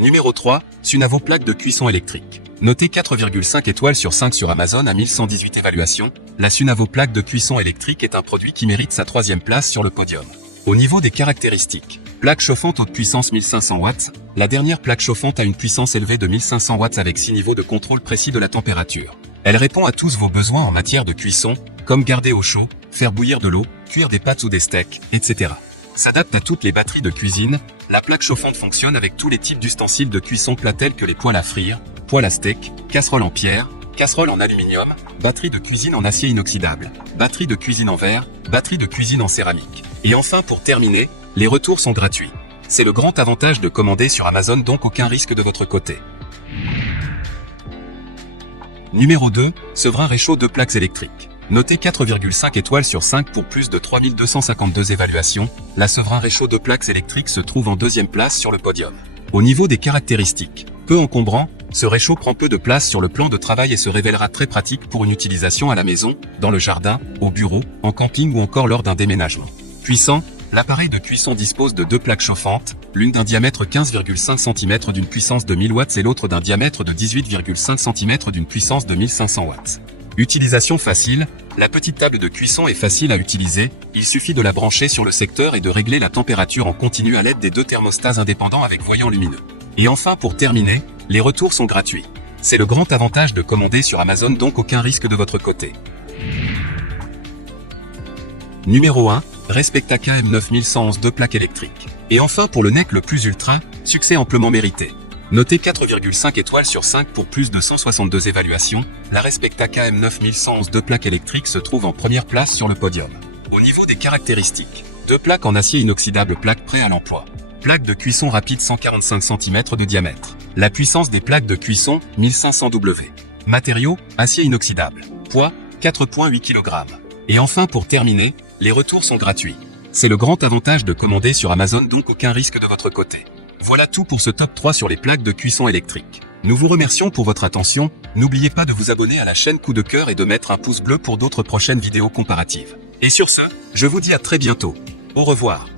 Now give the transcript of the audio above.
Numéro 3, Sunavo plaque de cuisson électrique. Notée 4,5 étoiles sur 5 sur Amazon à 1118 évaluations, la Sunavo plaque de cuisson électrique est un produit qui mérite sa 3e place sur le podium. Au niveau des caractéristiques, plaque chauffante haute puissance 1500 watts, la dernière plaque chauffante a une puissance élevée de 1500 watts avec 6 niveaux de contrôle précis de la température. Elle répond à tous vos besoins en matière de cuisson, comme garder au chaud, faire bouillir de l'eau, cuire des pâtes ou des steaks, etc. S'adapte à toutes les batteries de cuisine, la plaque chauffante fonctionne avec tous les types d'ustensiles de cuisson plats tels que les poêles à frire, poêles à steak, casseroles en pierre, casseroles en aluminium, batterie de cuisine en acier inoxydable, batterie de cuisine en verre, batterie de cuisine en céramique. Et enfin pour terminer, les retours sont gratuits. C'est le grand avantage de commander sur Amazon, donc aucun risque de votre côté. Numéro 2, Sevrin Réchaud 2 plaques électriques. Notée 4,5 étoiles sur 5 pour plus de 3252 évaluations, la Sevrin Réchaud 2 plaques électriques se trouve en 2e place sur le podium. Au niveau des caractéristiques, peu encombrant, ce réchaud prend peu de place sur le plan de travail et se révélera très pratique pour une utilisation à la maison, dans le jardin, au bureau, en camping ou encore lors d'un déménagement. Puissant, l'appareil de cuisson dispose de 2 plaques chauffantes, l'une d'un diamètre 15,5 cm d'une puissance de 1000 watts et l'autre d'un diamètre de 18,5 cm d'une puissance de 1500 watts. Utilisation facile, la petite table de cuisson est facile à utiliser, il suffit de la brancher sur le secteur et de régler la température en continu à l'aide des 2 thermostats indépendants avec voyant lumineux. Et enfin pour terminer, les retours sont gratuits. C'est le grand avantage de commander sur Amazon, donc aucun risque de votre côté. Numéro 1, Respecta KM9111 2 plaques électriques. Et enfin pour le NEC le plus ultra, succès amplement mérité. Notée 4,5 étoiles sur 5 pour plus de 162 évaluations, la Respecta KM9111 2 plaques électriques se trouve en première place sur le podium. Au niveau des caractéristiques, 2 plaques en acier inoxydable, plaques prêt à l'emploi. Plaque de cuisson rapide 145 cm de diamètre. La puissance des plaques de cuisson, 1500 W. Matériaux, acier inoxydable. Poids, 4,8 kg. Et enfin pour terminer, les retours sont gratuits. C'est le grand avantage de commander sur Amazon, donc aucun risque de votre côté. Voilà tout pour ce top 3 sur les plaques de cuisson électriques. Nous vous remercions pour votre attention, n'oubliez pas de vous abonner à la chaîne Coup de Cœur et de mettre un pouce bleu pour d'autres prochaines vidéos comparatives. Et sur ce, je vous dis à très bientôt. Au revoir.